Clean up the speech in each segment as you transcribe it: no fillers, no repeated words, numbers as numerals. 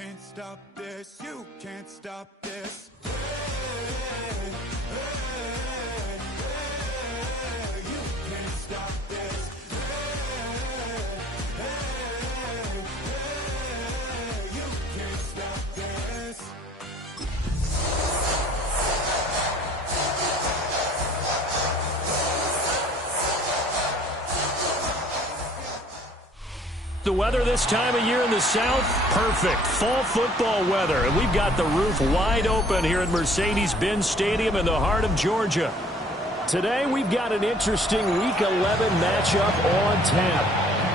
can't stop this, you can't stop this. Hey, hey, hey, you can't stop this. Hey, hey, hey, you can't stop this. The weather this time of year in the South, perfect. Fall football weather. And we've got the roof wide open here at Mercedes-Benz Stadium in the heart of Georgia. Today we've got an interesting Week 11 matchup on tap,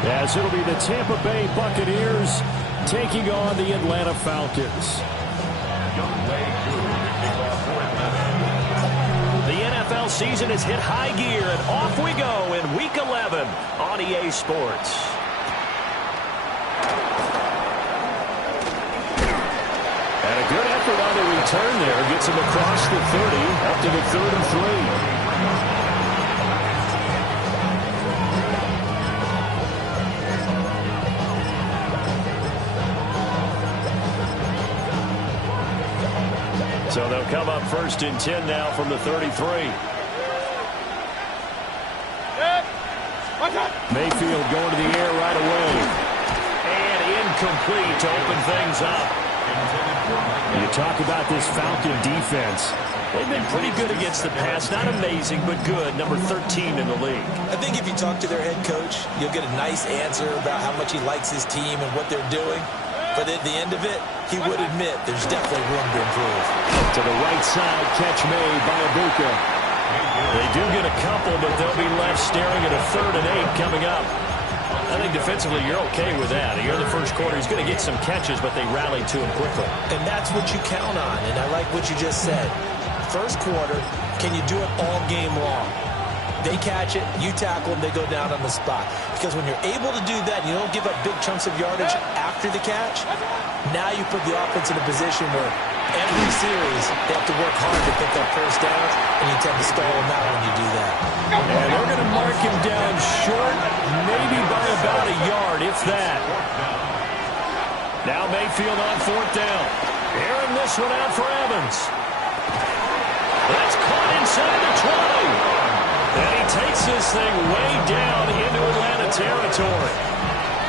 as it'll be the Tampa Bay Buccaneers taking on the Atlanta Falcons. The NFL season has hit high gear, and off we go in Week 11 on EA Sports. And a good effort on the return there. Gets him across the 30, up to the 33. So they'll come up 1st and 10 now from the 33. Mayfield going to the air right away. And incomplete to open things up. You talk about this Falcon defense. They've been pretty good against the pass. Not amazing, but good. Number 13 in the league. I think if you talk to their head coach, you'll get a nice answer about how much he likes his team and what they're doing. But at the end of it, he would admit there's definitely room to improve. To the right side, catch made by Ibuka. They do get a couple, but they'll be left staring at a 3rd and 8 coming up. I think defensively you're okay with that. Here in the first quarter, he's going to get some catches, but they rallied to him quickly. And that's what you count on, and I like what you just said. First quarter, can you do it all game long? They catch it, you tackle them, they go down on the spot. Because when you're able to do that, you don't give up big chunks of yardage after the catch, now you put the offense in a position where every series they have to work hard to pick up first downs, and you tend to stall them out when you do that. And they're going to mark him down short, maybe by about a yard, if that. Now Mayfield on 4th down. Airing this one out for Evans. That's caught inside the 20. And he takes this thing way down into Atlanta territory.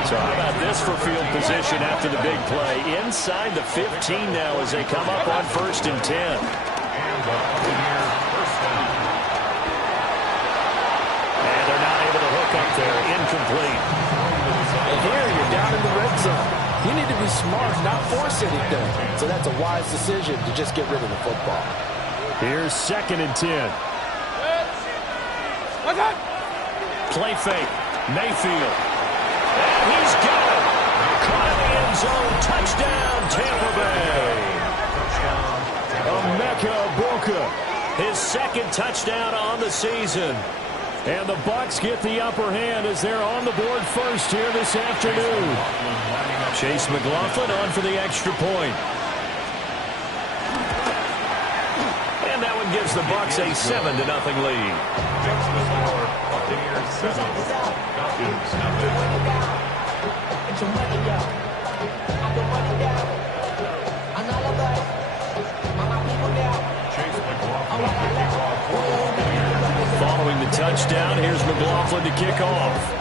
So how about this for field position after the big play? Inside the 15 now as they come up on 1st and 10. And they're not able to hook up there. Incomplete. And here you're down in the red zone. You need to be smart, not force anything. So that's a wise decision to just get rid of the football. Here's 2nd and 10. Play fake. Mayfield. And he's got it. Caught in the end zone. Touchdown, Tampa Bay. Emeka Ibuka. His 2nd touchdown on the season. And the Bucs get the upper hand as they're on the board first here this afternoon. Chase McLaughlin on for the extra point. And that one gives the Bucs a 7-0 lead. Following the touchdown, here's McLaughlin to kick off.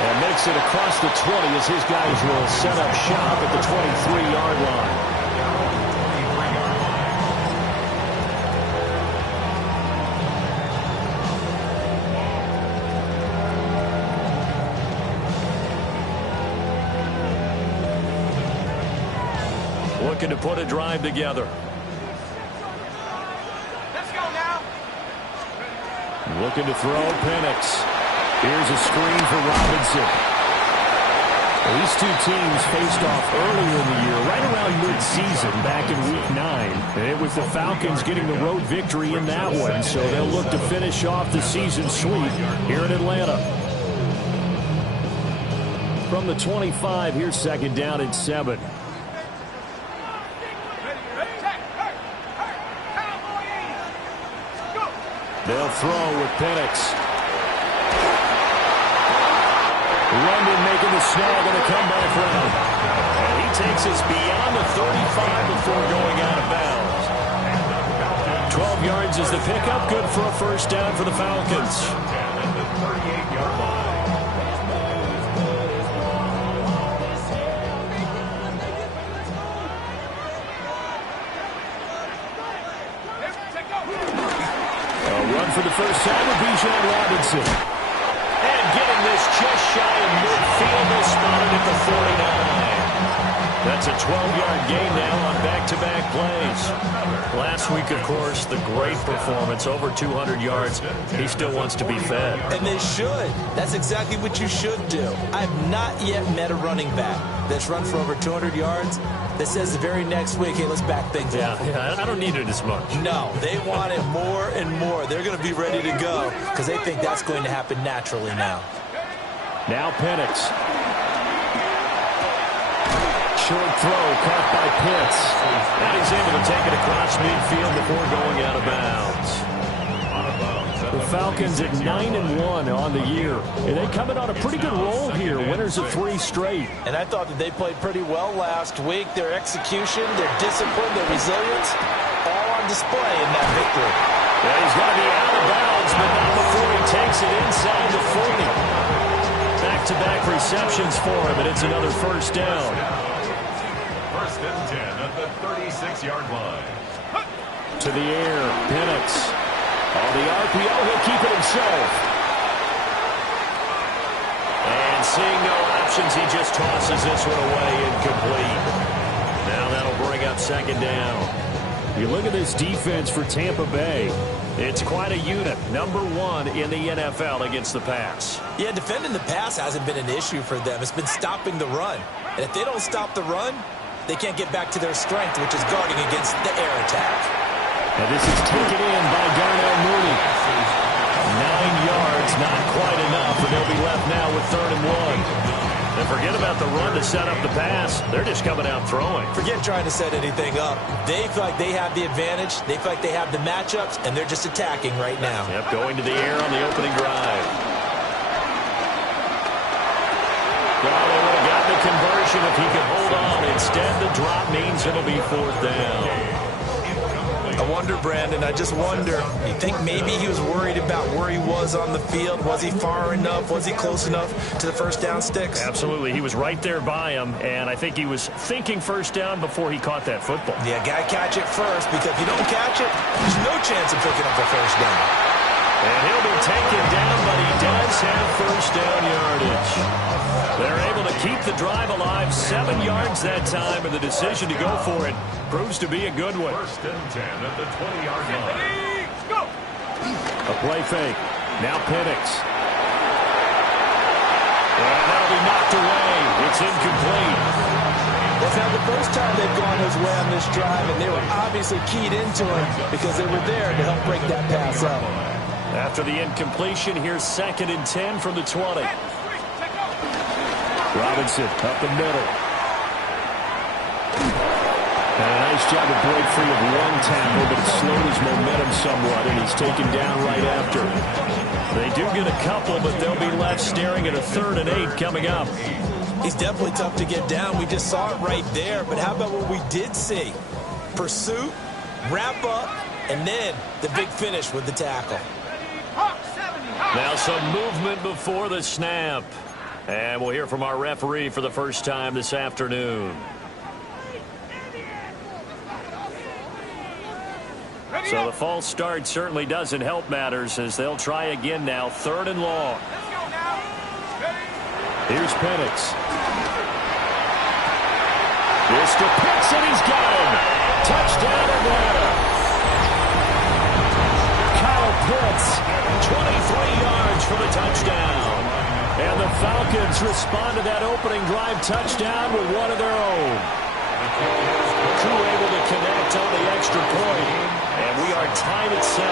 And makes it across the 20 as his guys will set up shop at the 23-yard line. Looking to put a drive together. Let's go now. Looking to throw Penix. Here's a screen for Robinson. These two teams faced off earlier in the year, right around mid-season, back in Week 9. And with the Falcons getting the road victory in that one, so they'll look to finish off the season sweep here in Atlanta. From the 25, here's 2nd down and 7. They'll throw with Penix. the snag in the comeback round. And he takes us beyond the 35 before going out of bounds. 12 yards is the pickup. Good for a first down for the Falcons. For the first time with Bijan Robinson. And getting this just shy of midfield, they spotted at the 49. That's a 12-yard gain now on back-to-back plays. Last week, of course, the great performance, over 200 yards. He still wants to be fed. And they should. That's exactly what you should do. I've not yet met a running back that's run for over 200 yards that says the very next week, hey, let's back things up. Yeah, I don't need it as much. No, they want it more and more. They're going to be ready to go because they think that's going to happen naturally now. Now Penix. Short throw caught by Pitts. And he's able to take it across midfield before going out of bounds. The Falcons at 9-1 on the year. And they coming on a pretty good roll here. Winners of 3 straight. And I thought that they played pretty well last week. Their execution, their discipline, their resilience, all on display in that victory. Yeah, he's going to be out of bounds, but not before he takes it inside the 40. Back-to-back receptions for him, and it's another first down. First and 10 at the 36-yard line. To the air, Penix. On the RPO, he'll keep it himself. And seeing no options, he just tosses this one away, incomplete. Now that'll bring up second down. You look at this defense for Tampa Bay. It's quite a unit. Number 1 in the NFL against the pass. Yeah, defending the pass hasn't been an issue for them. It's been stopping the run. And if they don't stop the run, they can't get back to their strength, which is guarding against the air attack. And this is taken in by Darnell Mooney. 9 yards, not quite enough, and they'll be left now with 3rd and 1. And forget about the run to set up the pass. They're just coming out throwing. Forget trying to set anything up. They feel like they have the advantage. They feel like they have the matchups, and they're just attacking right now. Yep, going to the air on the opening drive. Well, they would have gotten the conversion if he could hold on. Instead, the drop means it'll be 4th down. I wonder, Brandon, I just wonder, you think maybe he was worried about where he was on the field? Was he far enough? Was he close enough to the first down sticks? Absolutely. He was right there by him, and I think he was thinking first down before he caught that football. Yeah, got to catch it first, because if you don't catch it, there's no chance of picking up a first down. And he'll be taken down, but he does have first down yardage. They're able to keep the drive alive, 7 yards that time, and the decision to go for it proves to be a good one. First and 10 at the 20-yard line. Go! A play fake. Now Penix. And that'll be knocked away. It's incomplete. It's not the first time they've gone his way on this drive, and they were obviously keyed into him because they were there to help break that pass up. After the incompletion, here's 2nd and 10 from the 20. Robinson up the middle. And a nice job to break free of one tackle, but it slowed his momentum somewhat, and he's taken down right after. They do get a couple, but they'll be left staring at a 3rd and 8 coming up. He's definitely tough to get down. We just saw it right there, but how about what we did see? Pursuit, wrap up, and then the big finish with the tackle. Now some movement before the snap. And we'll hear from our referee for the first time this afternoon. So the false start certainly doesn't help matters as they'll try again now. 3rd and long. Here's Penix. Here's to Pitts, and he's got him. Touchdown Atlanta. Kyle Pitts, 23 yards for the touchdown. And the Falcons respond to that opening drive touchdown with one of their own. Crew able to connect on the extra point. And we are tied at 7.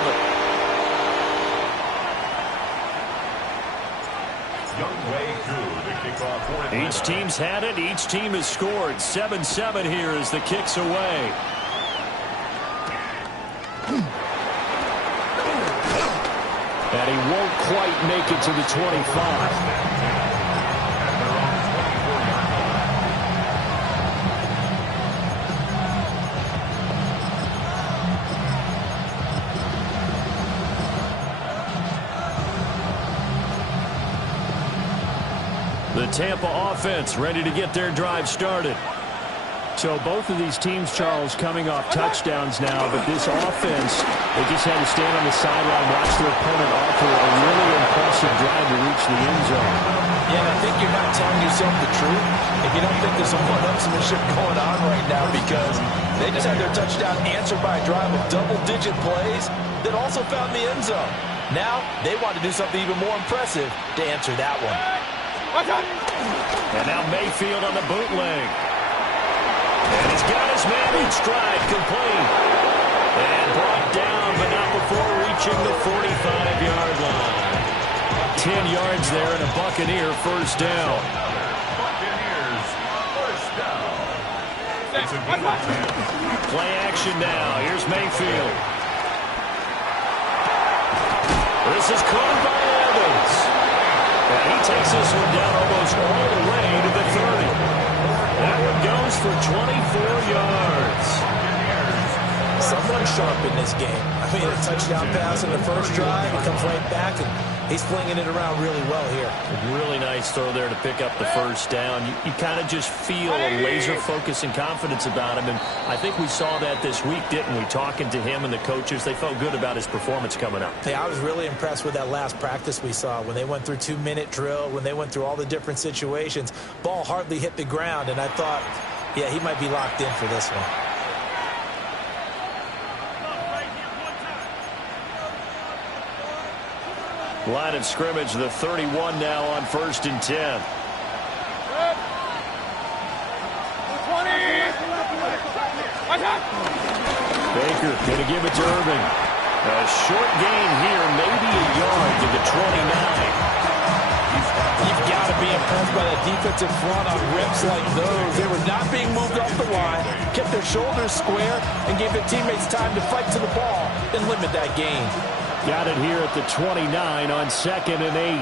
Each team's had it. Each team has scored. 7-7 here as the kick's away. And he won't quite make it to the 25. The Tampa offense ready to get their drive started. So both of these teams, Charles, coming off touchdowns now, but this offense, they just had to stand on the sideline, watch their opponent offer a really impressive drive to reach the end zone. Yeah, and I think you're not telling yourself the truth if you don't think there's some one-upsmanship going on right now, because they just had their touchdown answered by a drive of double-digit plays that also found the end zone. Now they want to do something even more impressive to answer that one. And now Mayfield on the bootleg. And he's got his man in stride, complete. And brought down, but not before reaching the 45-yard line. 10 yards there and a Buccaneer first down. Buccaneers first down. It's a good attempt. Play action now. Here's Mayfield. This is caught by Evans. And he takes this one down almost all the way to the 30. That one goes for 24 yards. Someone sharp in this game. I mean, a touchdown pass in the first drive. He comes right back, and he's flinging it around really well here. Really nice throw there to pick up the first down. You kind of just feel a laser focus and confidence about him, and I think we saw that this week, didn't we? Talking to him and the coaches, they felt good about his performance coming up. Hey, I was really impressed with that last practice we saw when they went through 2-minute drill, when they went through all the different situations. Ball hardly hit the ground, and I thought, yeah, he might be locked in for this one. Line of scrimmage, the 31 now on 1st and 10. Baker going to give it to Irving. A short gain here, maybe a yard to the 29. You've got to be impressed by that defensive front on rips like those. They were not being moved off the line, kept their shoulders square, and gave their teammates time to fight to the ball and limit that gain. Got it here at the 29 on 2nd and 8.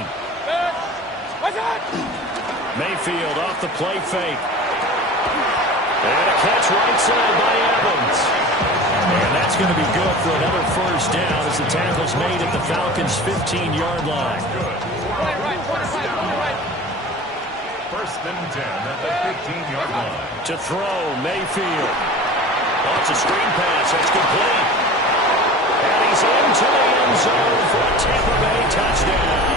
Mayfield off the play fake. And a catch right side by Evans. And that's going to be good for another first down as the tackle's made at the Falcons' 15-yard line. First and 10 at the 15-yard line. To throw, Mayfield. Oh, it's a screen pass. That's complete. And he's into the end zone for a Tampa Bay touchdown.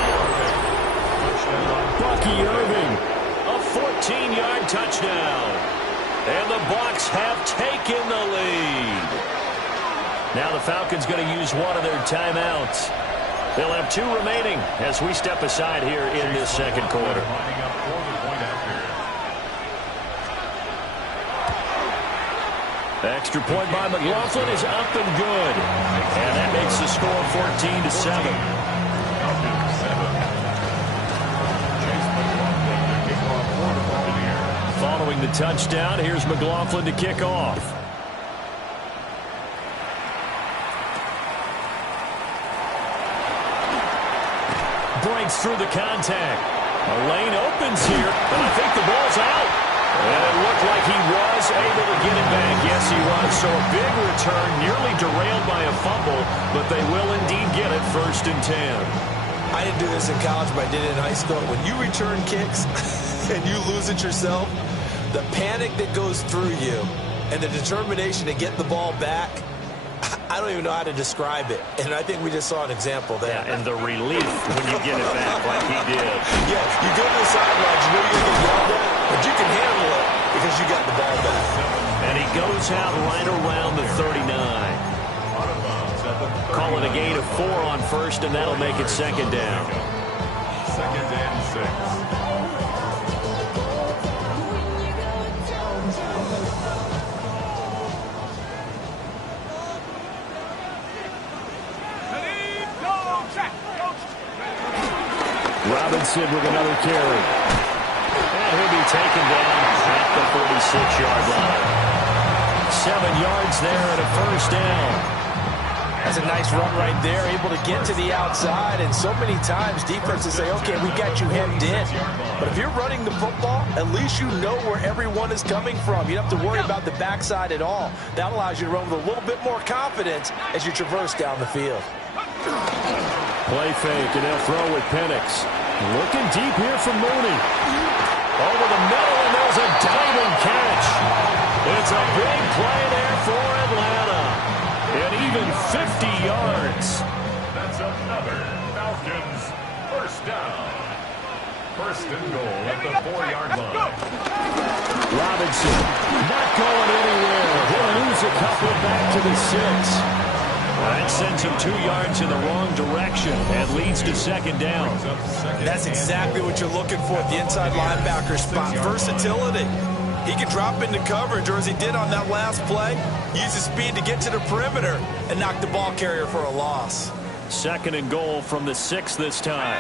Bucky Irving, a 14-yard touchdown. And the Bucs have taken the lead. Now the Falcons going to use one of their timeouts. They'll have 2 remaining as we step aside here in this second quarter. Extra point by McLaughlin is up and good. And that makes the score 14-7. Following the touchdown, here's McLaughlin to kick off. Breaks through the contact. A lane opens here, but I think the ball's out. And it looked like he was able to get it back. Yes, he was. So a big return, nearly derailed by a fumble, but they will indeed get it 1st and 10. I didn't do this in college, but I did it in high school. When you return kicks and you lose it yourself, the panic that goes through you and the determination to get the ball back, I don't even know how to describe it. And I think we just saw an example there. Yeah, and the relief when you get it back like he did. Yeah, you go to the sidelines, you know you're going to get yelled at, but you can handle it because you got the ball back. And he goes out right around the 39. Call it a gain of 4 on 1st, and that'll make it 2nd down. 2nd and 6. Robinson with another carry. And he'll be taken down at the 46-yard line. 7 yards there and a first down. That's a nice run right there, able to get to the outside. And so many times defenses say, okay, we got you hemmed in. But if you're running the football, at least you know where everyone is coming from. You don't have to worry about the backside at all. That allows you to run with a little bit more confidence as you traverse down the field. Play fake, and they'll throw with Penix. Looking deep here from Mooney. Over the middle, and there's a diving catch. It's a big play there for Atlanta. And even 50 yards. That's another Falcons first down. First and goal at the 4-yard line. Robinson not going anywhere. He'll lose a couple back to the 6. That sends him 2 yards in the wrong direction and leads to second down. That's exactly what you're looking for at the inside linebacker spot. Versatility. He can drop into coverage, or as he did on that last play, use his speed to get to the perimeter and knock the ball carrier for a loss. Second and goal from the 6 this time.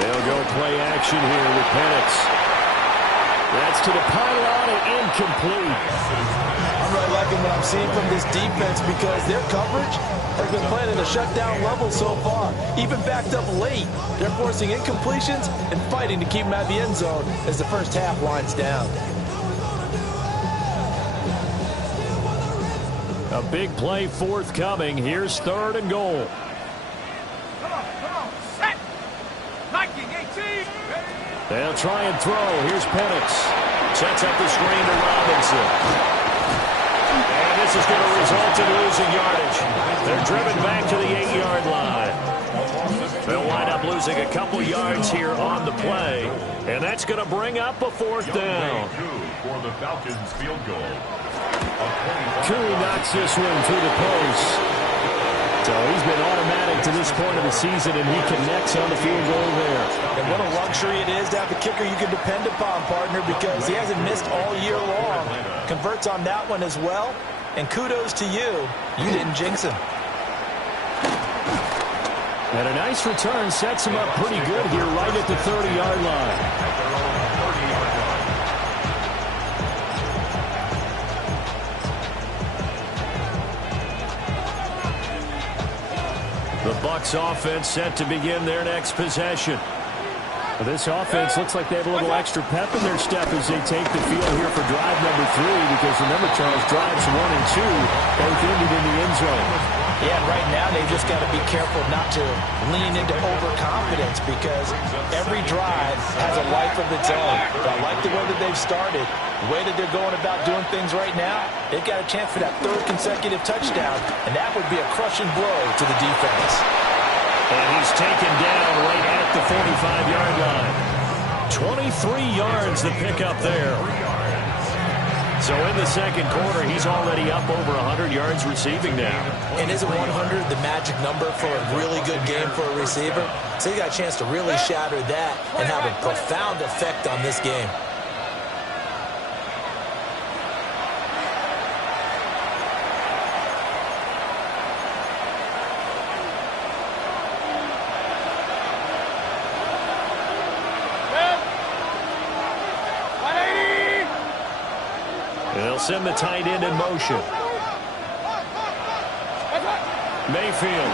They'll go play action here with Penix. That's to the pylon and incomplete. I'm really liking what I'm seeing from this defense because their coverage has been playing at a shutdown level so far. Even backed up late, they're forcing incompletions and fighting to keep them out of the end zone as the first half winds down. A big play forthcoming. Here's third and goal. Set. Liking 18. They'll try and throw. Here's Penix. Sets up the screen to Robinson. And this is going to result in losing yardage. They're driven back to the 8-yard line. They'll wind up losing a couple yards here on the play. And that's going to bring up a fourth down. For the Falcons field goal. Curry knocks this one through the post. So he's been automatic to this point of the season, and he connects on the field goal there. And what a luxury it is to have a kicker you can depend upon, partner, because he hasn't missed all year long. Converts on that one as well. And kudos to you. You didn't jinx him. And a nice return sets him up pretty good here right at the 30-yard line. The Bucs offense set to begin their next possession. This offense looks like they have a little extra pep in their step as they take the field here for drive number 3, because remember, Charles, drives 1 and 2 both ended in the end zone. Yeah, and right now they've just got to be careful not to lean into overconfidence, because every drive has a life of its own. But I like the way that they've started, the way that they're going about doing things right now. They've got a chance for that 3rd consecutive touchdown, and that would be a crushing blow to the defense. And he's taken down right at the 45-yard line. 23 yards the pickup there. So in the second quarter, he's already up over 100 yards receiving now. And isn't 100 the magic number for a really good game for a receiver? So he got a chance to really shatter that and have a profound effect on this game. They'll send the tight end in motion. Mayfield.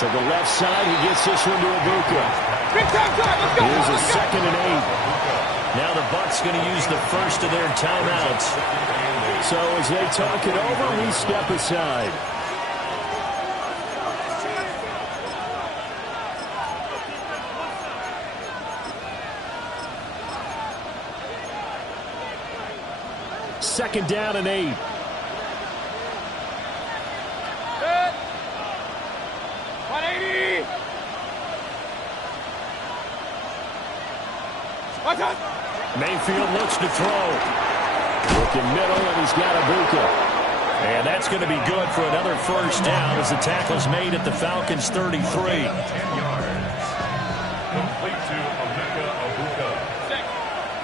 To the left side, he gets this one to Ibuka. Here's a 2nd and 8. Now the Bucs going to use the first of their timeouts. So as they talk it over, we step aside. Second down and 8. Set. 180. Mayfield looks to throw. Looking middle, and he's got Ibuka. And that's going to be good for another first down as the tackle's made at the Falcons' 33. 10 yards. Complete to Ibuka.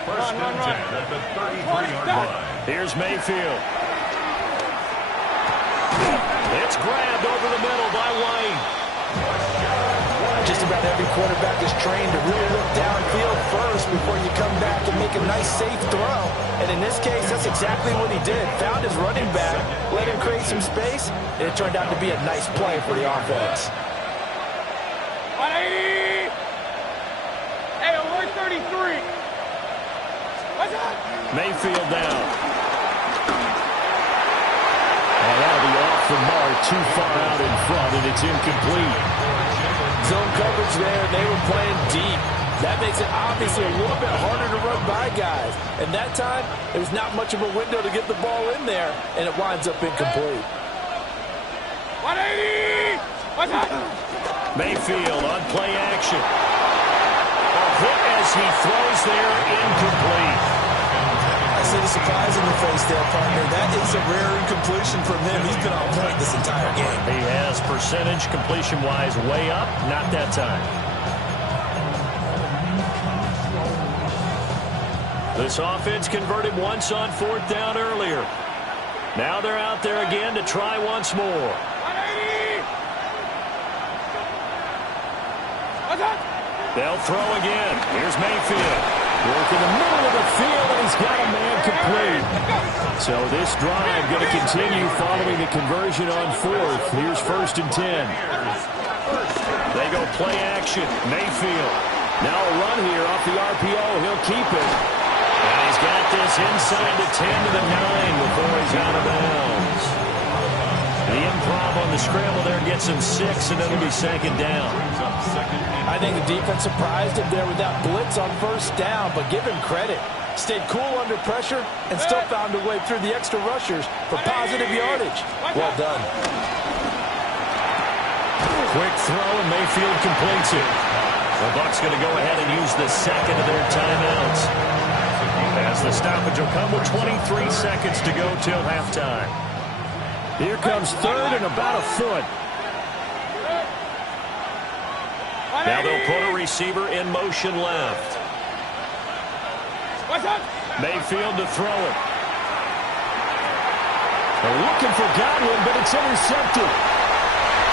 First and 10 at the 33-yard line. Here's Mayfield. It's grabbed over the middle by White. Just about every quarterback is trained to really look downfield first before you come back and make a nice, safe throw. And in this case, that's exactly what he did. Found his running back, let him create some space, and it turned out to be a nice play for the offense. 180. Hey, alert 33. Mayfield down. And that'll be off from Mark, too far out in front, and it's incomplete. Zone coverage there, and they were playing deep. That makes it obviously a little bit harder to run by guys. And that time, there's not much of a window to get the ball in there, and it winds up incomplete. 180! What's that? Mayfield on play action. A hit as he throws there, incomplete. I see the surprise in your face there, partner. That is a rare incompletion from him. He's been on point this entire game. He has percentage completion-wise way up, not that time. This offense converted once on 4th down earlier. Now they're out there again to try once more. 180! What's that? They'll throw again. Here's Mayfield. Work in the middle of the field, and he's got a man complete. So this drive going to continue following the conversion on 4th. Here's 1st and 10. They go play action. Mayfield. Now a run here off the RPO. He'll keep it. And he's got this inside the 10 to the 9 before he's out of bounds. The improv on the scramble there gets him 6, and it'll be 2nd down. I think the defense surprised him there with that blitz on 1st down, but give him credit. Stayed cool under pressure and still found a way through the extra rushers for positive yardage. Well done. Quick throw, and Mayfield completes it. The Bucs going to go ahead and use the second of their timeouts, as the stoppage will come with 23 seconds to go till halftime. Here comes 3rd and about a foot. Now they'll put a receiver in motion left. What's that? Mayfield to throw it. They're looking for Godwin, but it's intercepted.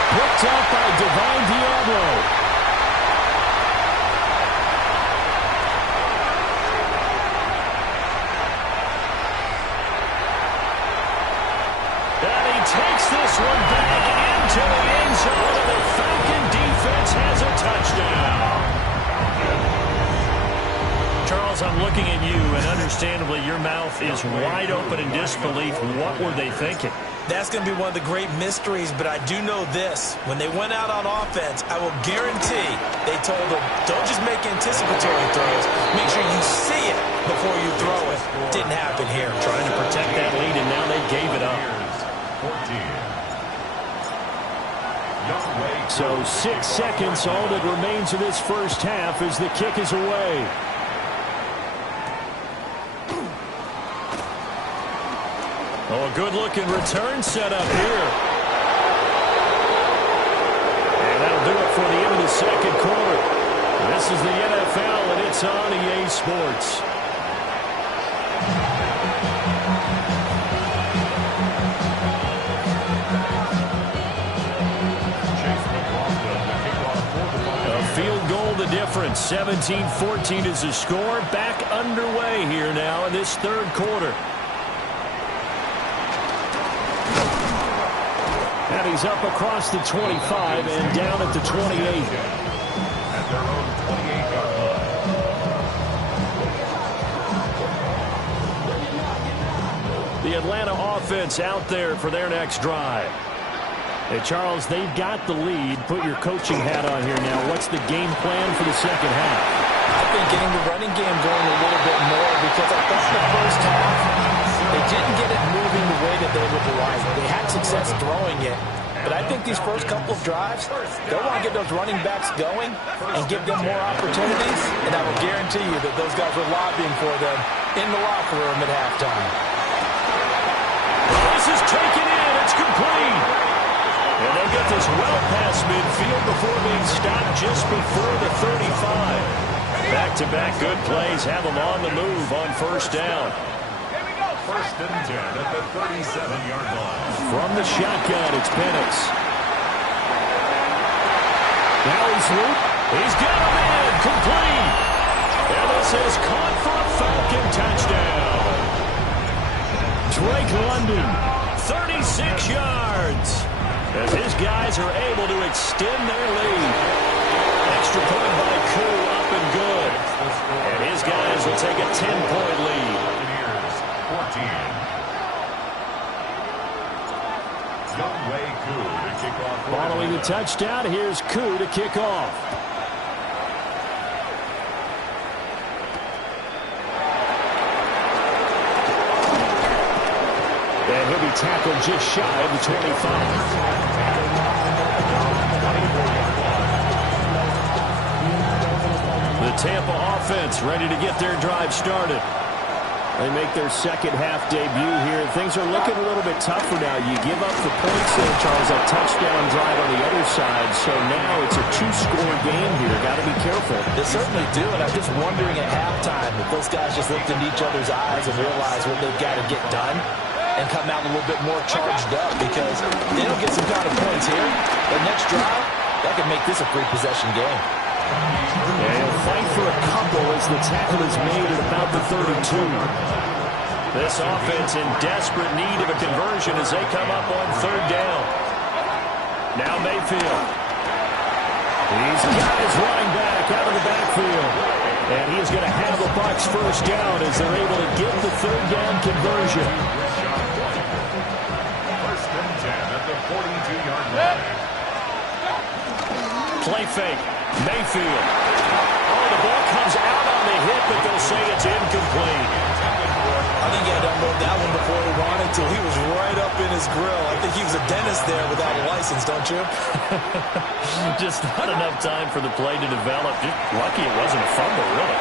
Picked up by Divine Diablo. Takes this one back into the end zone, and the Falcon defense has a touchdown. Charles, I'm looking at you, and understandably your mouth is wide open in disbelief. What were they thinking? That's going to be one of the great mysteries, but I do know this. When they went out on offense, I will guarantee they told them, don't just make anticipatory throws. Make sure you see it before you throw it. Didn't happen here. Trying to protect that lead, and now they gave it up. 14. So 6 seconds, all that remains of this first half as the kick is away. Oh, a good-looking return set up here. And that'll do it for the end of the second quarter. This is the NFL, and it's on EA Sports. Field goal the difference. 17-14 is the score. Back underway here now in this 3rd quarter. And he's up across the 25 and down at the 28. At their own 28-yard line. The Atlanta offense out there for their next drive. Hey, Charles, they've got the lead. Put your coaching hat on here now. What's the game plan for the second half? I think getting the running game going a little bit more, because I thought the first half, they didn't get it moving the way that they would like. They had success throwing it, but I think these first couple of drives, they'll want to get those running backs going and give them more opportunities, and I will guarantee you that those guys were lobbying for them in the locker room at halftime. This is taken in. It's complete. And they'll get this well past midfield before being stopped just before the 35. Back-to-back good plays have them on the move on 1st down. First and 10 at the 37-yard line. From the shotgun, it's Penix. Now he's loose. He's got him in. Complete. And this is caught for a Falcon touchdown. Drake London. 36 yards. As his guys are able to extend their lead. Extra point by Koo, up and good. And his guys will take a 10-point lead. Buccaneers, 14. Young Following the touchdown, here's Koo to kick off. And he'll be tackled just shy of the 25. The Tampa offense ready to get their drive started. They make their second half debut here. Things are looking a little bit tougher now. You give up the points there, Charles, that touchdown drive on the other side. So now it's a two-score game here. Got to be careful. They certainly do, and I'm just wondering at halftime if those guys just looked into each other's eyes and realize what they've got to get done and come out a little bit more charged up, because they don't get some kind of points here. The next drive, that could make this a three-possession game. And fight for a couple as the tackle is made at about the 32. This offense in desperate need of a conversion as they come up on third down. Now Mayfield. He's got his running back out of the backfield. And he is going to have the Bucs first down as they're able to get the third down conversion. First and 10 at the 42-yard line. Play fake. Mayfield. Oh, the ball comes out on the hit, but they'll say it's incomplete. I think he had to unload that one before he wanted to. He was right up in his grill. I think he was a dentist there without a license, don't you? Just not enough time for the play to develop. Just lucky it wasn't a fumble, really.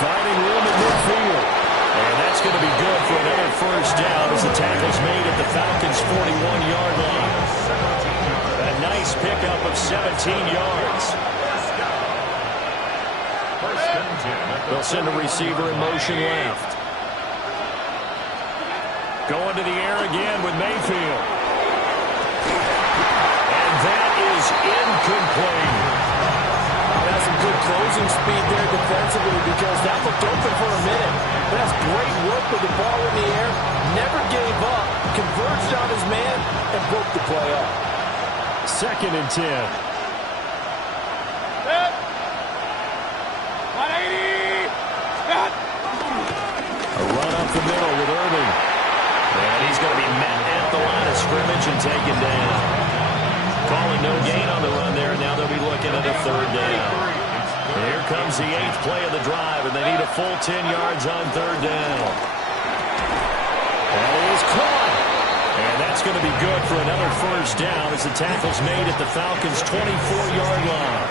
Finding room at midfield. And that's going to be good for another first down as the tackle's made at the Falcons' 41-yard line. A nice pickup of 17 yards. They'll send a receiver in motion left. Going to the air again with Mayfield. And that is incomplete. That's some good closing speed there defensively, because that looked open for a minute. But that's great work with the ball in the air. Never gave up. Converged on his man and broke the play up. Second and 10. 180. A run up the middle with Irving. And he's going to be met at the line of scrimmage and taken down. Calling no gain on the run there, and now they'll be looking at a third down. And here comes the 8th play of the drive, and they need a full 10 yards on third down. That is caught. And that's going to be good for another first down as the tackle's made at the Falcons' 24-yard line.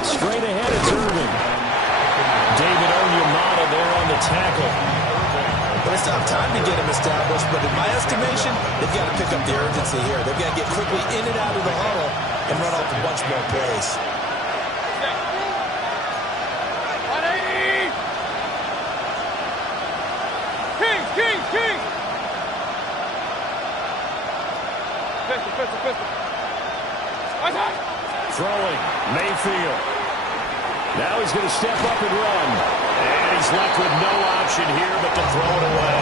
Straight ahead, it's Irving. David Onyemata there on the tackle. But it's not time to get him established, but in my estimation, they've got to pick up the urgency here. They've got to get quickly in and out of the huddle and run off a bunch more plays. 180. King. Pistol. Throwing, Mayfield. Now he's going to step up and run. And he's left with no option here but to throw it away.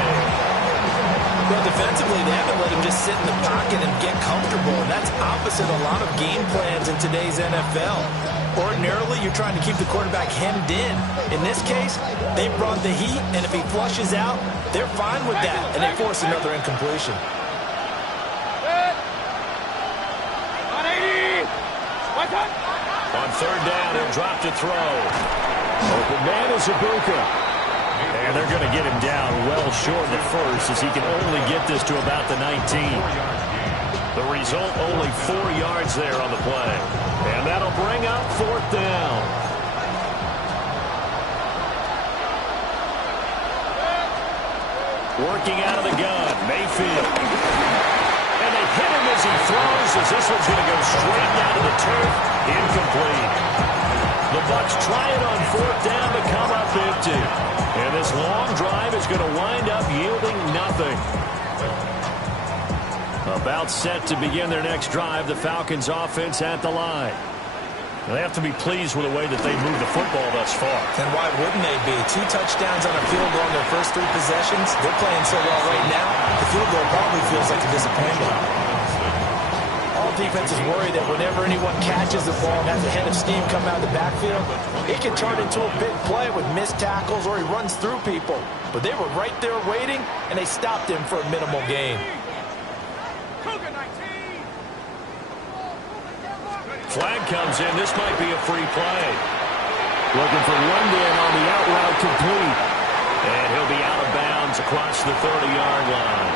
Well, defensively, they haven't let him just sit in the pocket and get comfortable, and that's opposite a lot of game plans in today's NFL. Ordinarily, you're trying to keep the quarterback hemmed in. In this case, they brought the heat, and if he flushes out, they're fine with that, and they force another incompletion. 180. On third down, he'll drop to throw. Open man is Ibuka. And they're going to get him down well short of the first as he can only get this to about the 19. The result, only 4 yards there on the play. And that'll bring up fourth down. Working out of the gun, Mayfield. And they hit him as he throws, as this one's going to go straight down to the turf. Incomplete. The Bucs try it on fourth down to come up empty. And this long drive is going to wind up yielding nothing. About set to begin their next drive, the Falcons offense at the line. They have to be pleased with the way that they moved the football thus far. And why wouldn't they be? 2 touchdowns on a field goal in their first 3 possessions. They're playing so well right now, the field goal probably feels like a disappointment. All defenses worry that whenever anyone catches the ball and has a head of steam come out of the backfield, it can turn into a big play with missed tackles or he runs through people. But they were right there waiting, and they stopped him for a minimal gain. Flag comes in. This might be a free play. Looking for London on the out route complete. And he'll be out of bounds across the 30-yard line.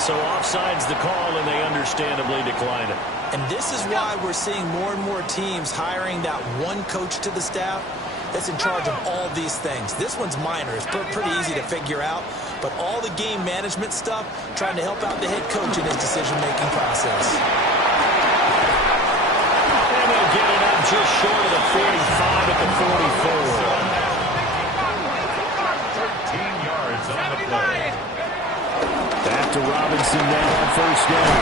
So offside's the call, and they understandably decline it. And this is why we're seeing more and more teams hiring that one coach to the staff that's in charge of all these things. This one's minor. It's pretty easy to figure out. But all the game management stuff, trying to help out the head coach in his decision-making process. And they'll get it up just short of the 45 at the 44. 13 yards on the play. Back to Robinson now on first down.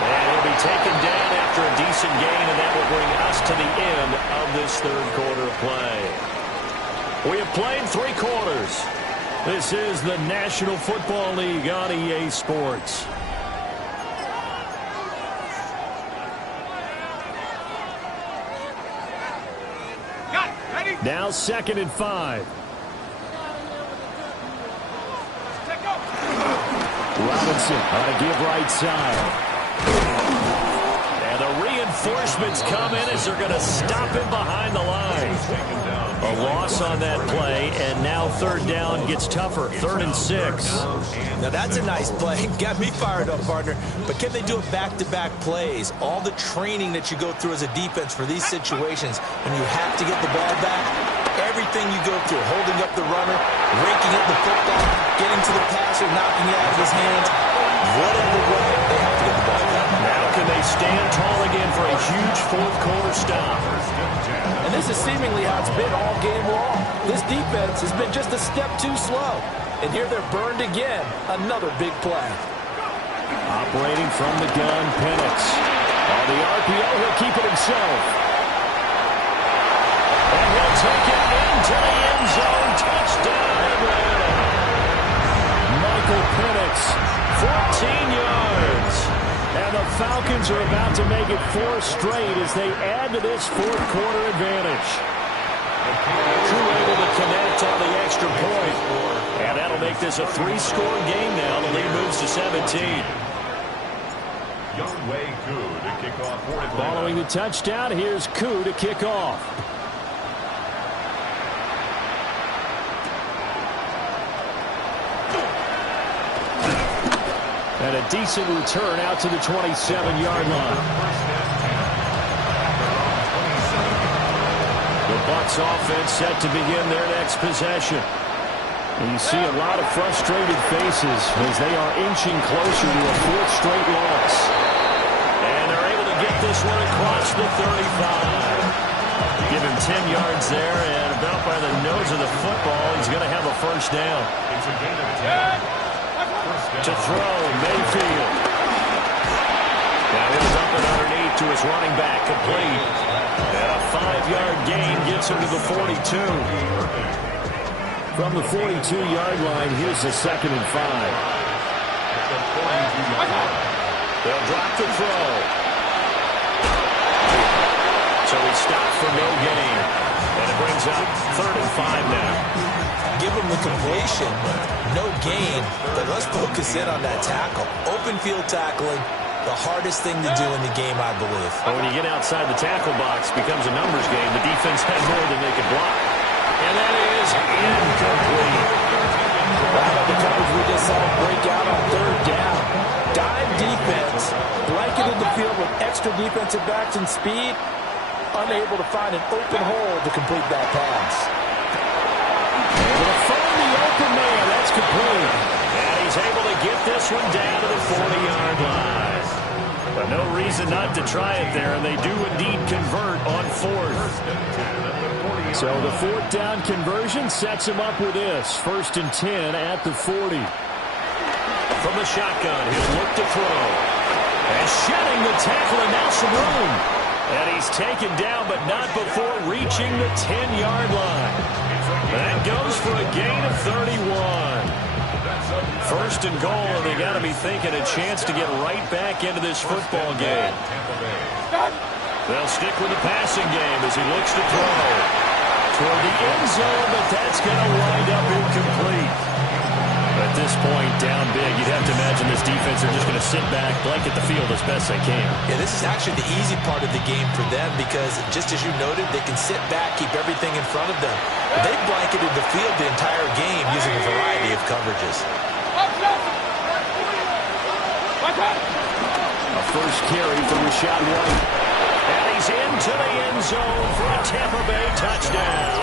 And he'll be taken down after a decent gain, and that will bring us to the end of this third quarter of play. We have played 3 quarters. This is the National Football League on EA Sports. Now 2nd and 5. Robinson on a give right side. And the reinforcements come in as they're going to stop him behind the line. A loss on that play, and now 3rd down gets tougher. 3rd and 6. Now that's a nice play. Got me fired up, partner. But can they do it back-to-back plays? All the training that you go through as a defense for these situations, when you have to get the ball back, everything you go through, holding up the runner, raking up the football, getting to the passer, knocking it out of his hands, whatever way, they have to get the ball back. Now can they stand tall again for a huge 4th quarter stop? And this is seemingly how it's been all game long. This defense has been just a step too slow. And here they're burned again. Another big play. Operating from the gun, Penix. On the RPO, he'll keep it himself. And he'll take it into the end zone. Touchdown, Atlanta. Michael Penix, 14 yards. And the Falcons are about to make it 4 straight as they add to this 4th quarter advantage. Drew able to connect on the extra point. And that'll make this a 3-score game now. The lead moves to 17. Youngway Koo to kick off for Atlanta. Following the touchdown, here's Koo to kick off. And a decent return out to the 27-yard line. The Bucs offense set to begin their next possession. And you see a lot of frustrated faces as they are inching closer to a 4th straight loss. And they're able to get this one across the 35. Give him 10 yards there, and about by the nose of the football, he's going to have a first down. It's a gain of 10. To throw, Mayfield. Now he's up and underneath to his running back, complete. And a 5-yard gain gets him to the 42. From the 42-yard line, here's the 2nd and 5. They'll drop the throw. So he stopped for no gain. And it brings up 3rd and 5 now. Give him the completion, no gain, but let's focus in on that tackle. Open field tackling, the hardest thing to do in the game, I believe. But when you get outside the tackle box, it becomes a numbers game. The defense has more than they can block. And that is incomplete. Right on the coverage, we just saw him break out on 3rd down. Dime defense, blanketed the field with extra defensive backs and speed, unable to find an open hole to complete that pass. From the open man, that's complete. And he's able to get this one down to the 40-yard line. But no reason not to try it there, and they do indeed convert on 4th. So the 4th down conversion sets him up with this. 1st and 10 at the 40. From the shotgun, he'll look to throw. And shedding the tackle, and now some room. And he's taken down, but not before reaching the 10-yard line. That goes for a gain of 31. First and goal, and they got to be thinking a chance to get right back into this football game. They'll stick with the passing game as he looks to throw toward the end zone, but that's going to wind up incomplete. At this point, down big, you'd have to imagine this defense are just going to sit back, blanket the field as best they can. Yeah, this is actually the easy part of the game for them because, just as you noted, they can sit back, keep everything in front of them. They blanketed the field the entire game using a variety of coverages. A first carry for Rachaad White. And he's into the end zone for a Tampa Bay touchdown.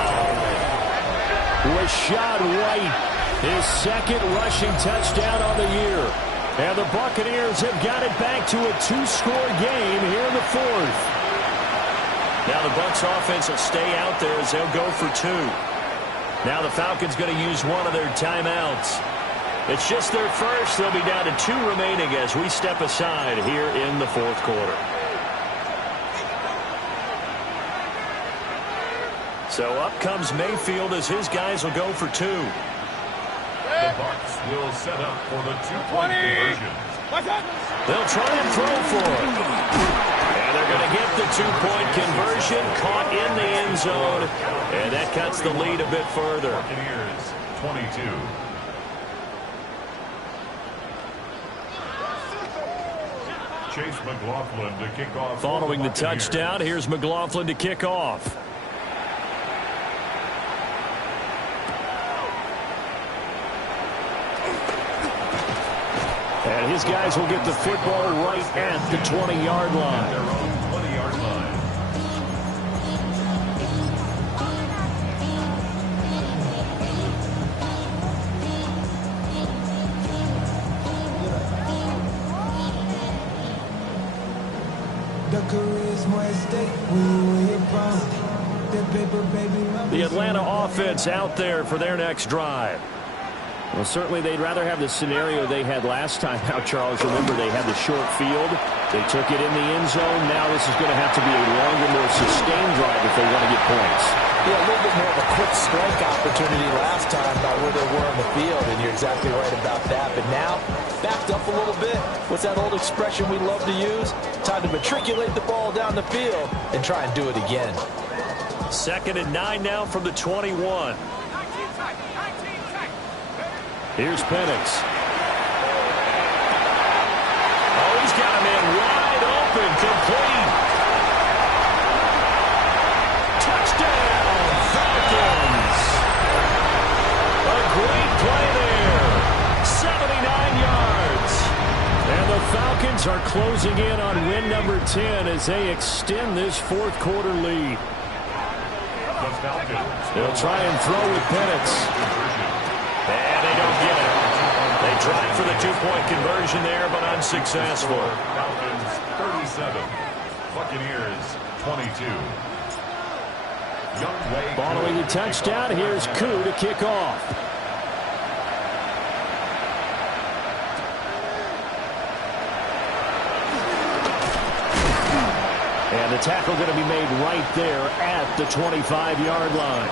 Rachaad White, his second rushing touchdown on the year. And the Buccaneers have got it back to a 2-score game here in the fourth. Now the Bucs offense will stay out there as they'll go for 2. Now the Falcons going to use one of their timeouts. It's just their first. They'll be down to 2 remaining as we step aside here in the fourth quarter. So up comes Mayfield as his guys will go for 2. The Bucs will set up for the 2-point conversion. They'll try and throw for it. And they're going to get the 2-point conversion, caught in the end zone, and that cuts the lead a bit further. Buccaneers 22. Chase McLaughlin to kick off. Following the touchdown, here's McLaughlin to kick off. And his guys will get the football right at the 20-yard line. Their own 20-yard line. The Atlanta offense out there for their next drive. Well, certainly they'd rather have the scenario they had last time out, Charles. Remember, they had the short field. They took it in the end zone. Now this is going to have to be a longer, more sustained drive if they want to get points. Yeah, a little bit more of a quick strike opportunity last time by where they were on the field, and you're exactly right about that. But now, backed up a little bit. What's that old expression we love to use? Time to matriculate the ball down the field and try and do it again. 2nd and 9 now from the 21. Here's Penix. Oh, he's got a man wide open, complete. Touchdown, Falcons. A great play there. 79 yards. And the Falcons are closing in on win number 10 as they extend this fourth quarter lead. They'll try and throw with Penix. And they don't get it. They tried for the 2-point conversion there, but unsuccessful. Falcons 37. Buccaneers 22. Following the touchdown, here's Koo to kick off. And the tackle going to be made right there at the 25-yard line.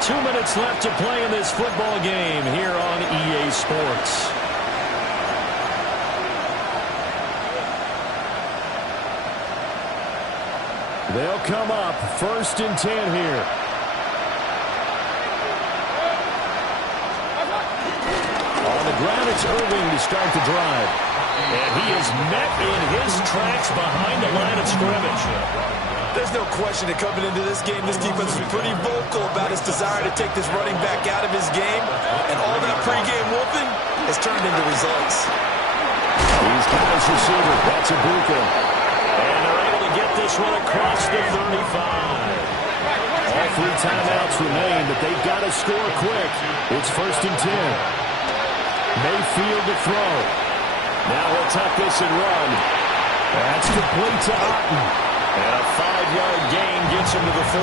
2 minutes left to play in this football game here on EA Sports. They'll come up 1st and 10 here. On the ground, it's Irving to start the drive. And he is met in his tracks behind the line of scrimmage. There's no question that coming into this game, this defense is pretty vocal about its desire to take this running back out of his game. And all that pregame whooping has turned into results. He's got his receiver. That's Ibuka. And they're able to get this one across the 35. All 3 timeouts remain, but they've got to score quick. It's 1st and 10. Mayfield to throw. Now he'll tuck this and run. That's complete to Otten. And a 5-yard gain gets him to the 42.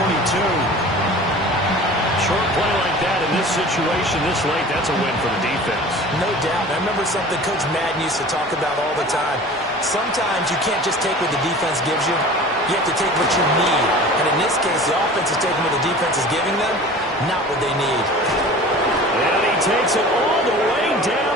Short play like that in this situation this late, that's a win for the defense. No doubt. I remember something Coach Madden used to talk about all the time. Sometimes you can't just take what the defense gives you. You have to take what you need. And in this case, the offense is taking what the defense is giving them, not what they need. And he takes it all the way down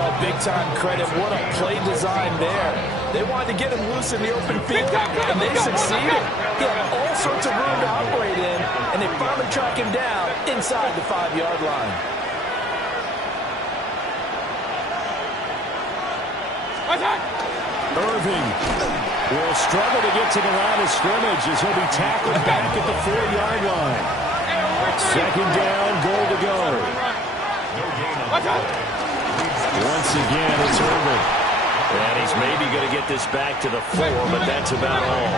Oh, big-time credit. What a play design there. They wanted to get him loose in the open field, and they succeeded. He had all sorts of room to operate in, and they finally track him down inside the 5-yard line. Irving will struggle to get to the line of scrimmage as he'll be tackled back at the 4-yard line. Second down, goal to go. Once again, it's Irving. And he's maybe going to get this back to the 4, but that's about all.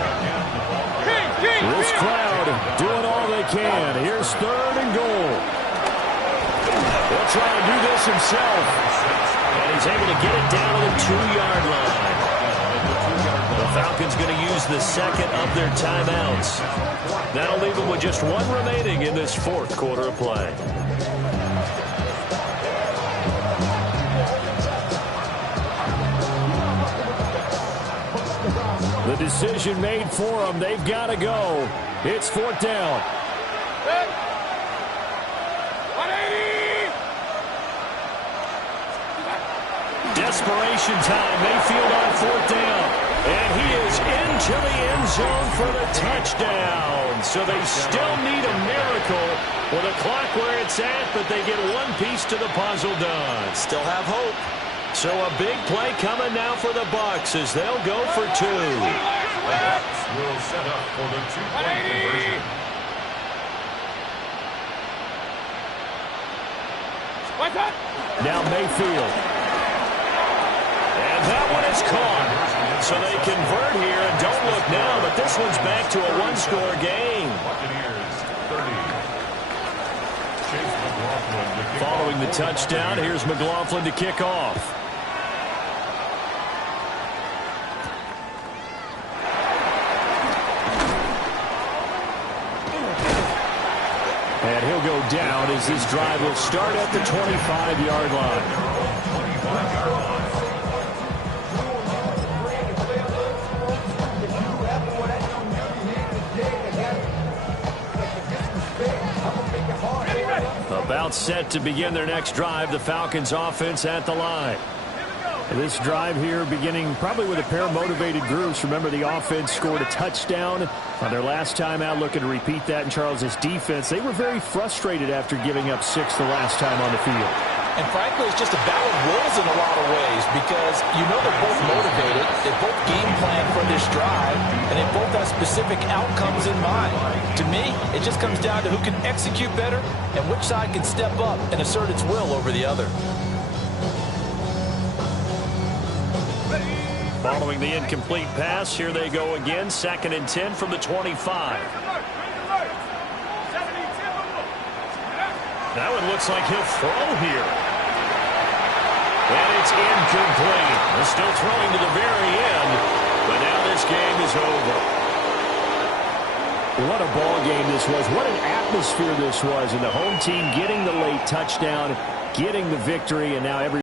This crowd doing all they can. Here's third and goal. He'll try to do this himself. And he's able to get it down to the 2-yard line. The Falcons going to use the second of their timeouts. That'll leave them with just one remaining in this fourth quarter of play. The decision made for them. They've got to go. It's fourth down. Desperation time. Mayfield on fourth down. And he is into the end zone for the touchdown. So they still need a miracle with a clock where it's at, but they get one piece to the puzzle done. Still have hope. So a big play coming now for the Bucs as they'll go for 2. The Bucs will set up for the 2-point conversion. Now Mayfield. And that one is caught. So they convert here and don't look now, but this one's back to a one-score game. Buccaneers 30. Chase McLaughlin to kick Following off. the touchdown, here's McLaughlin to kick off. And he'll go down as this drive will start at the 25-yard line. About set to begin their next drive, the Falcons offense at the line. This drive here beginning probably with a pair of motivated groups. Remember, the offense scored a touchdown on their last time out, looking to repeat that in Charles's defense. They were very frustrated after giving up 6 the last time on the field. And frankly, it's just a battle of wills in a lot of ways because you know they're both motivated, they both game plan for this drive, and they both have specific outcomes in mind. To me, it just comes down to who can execute better and which side can step up and assert its will over the other. Following the incomplete pass, here they go again, 2nd and 10 from the 25. That one looks like he'll throw here. And it's incomplete. They're still throwing to the very end, but now this game is over. What a ball game this was. What an atmosphere this was. And the home team getting the late touchdown, getting the victory, and now every